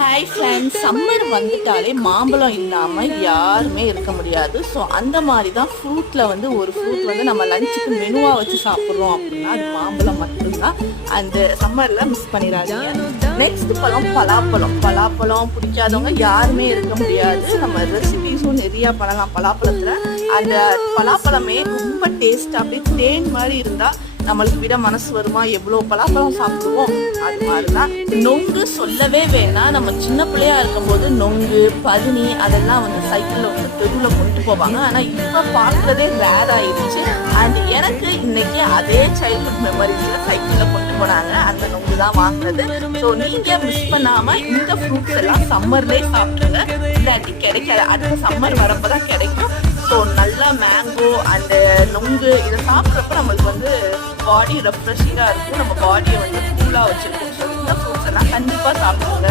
Hi friends, summer வந்துட்டாலே மாம்பழம் இல்லாமல் யாருமே இருக்க முடியாது. ஸோ அந்த மாதிரி தான் ஃப்ரூட்டில் வந்து ஒரு ஃப்ரூட் வந்து நம்ம லஞ்சுக்கு மெனுவாக வச்சு சாப்பிட்றோம் அப்படின்னா அது மாம்பழம் மட்டும்தான். அந்த சம்மரில் மிஸ் பண்ணிடாதீங்க. நெக்ஸ்ட் பழம் பலாப்பழம் பிடிக்காதவங்க யாருமே இருக்க முடியாது. நம்ம ரெசிபிஸும் நிறையா பண்ணலாம் பலாப்பழத்தில். அந்த பலாப்பழமே ரொம்ப டேஸ்ட்டாக அப்படியே தேன் மாதிரி இருந்தால் நம்மளுக்கு விட மனசு வருமா? எவ்வளோ பலாப்பழம் சாப்பிடுவோம். அது மாதிரிதான் நொங்கு சொல்லவே வேணாம். நம்ம சின்ன பிள்ளையா இருக்கும்போது நொங்கு, பதினி அதெல்லாம் வந்து சைக்கிளில் வந்து தெருவில் கொண்டு போவாங்க. ஆனால் இப்போ பார்க்குறதே ரேர் ஆயிடுச்சு. அண்ட் எனக்கு இன்னைக்கு அதே சைல்ட்ஹுட் மெமரிஸில் சைக்கிளில் கொண்டு போனாங்க. அந்த நொங்கு தான் வாங்குறது. ஸோ நீங்கள் மிஸ் பண்ணாமல் இந்த ஃப்ரூட்ஸ் எல்லாம் சம்மர்லேயே சாப்பிடுங்க. இல்லாட்டி கிடைக்காது, அடுத்த சம்மர் வரப்போ தான் கிடைக்கும். ஸோ நல்லா மேங்கோ அண்டு நொங்கு இதை சாப்பிட்றப்ப நம்மளுக்கு வந்து பாடி ரெஃப்ரெஷிங்காக இருக்கும். நம்ம பாடியை வந்து கூலாக வச்சுருக்கோம். ஸோ இந்த ஃப்ரூட்ஸ் எல்லாம் கண்டிப்பாக சாப்பிடுங்க.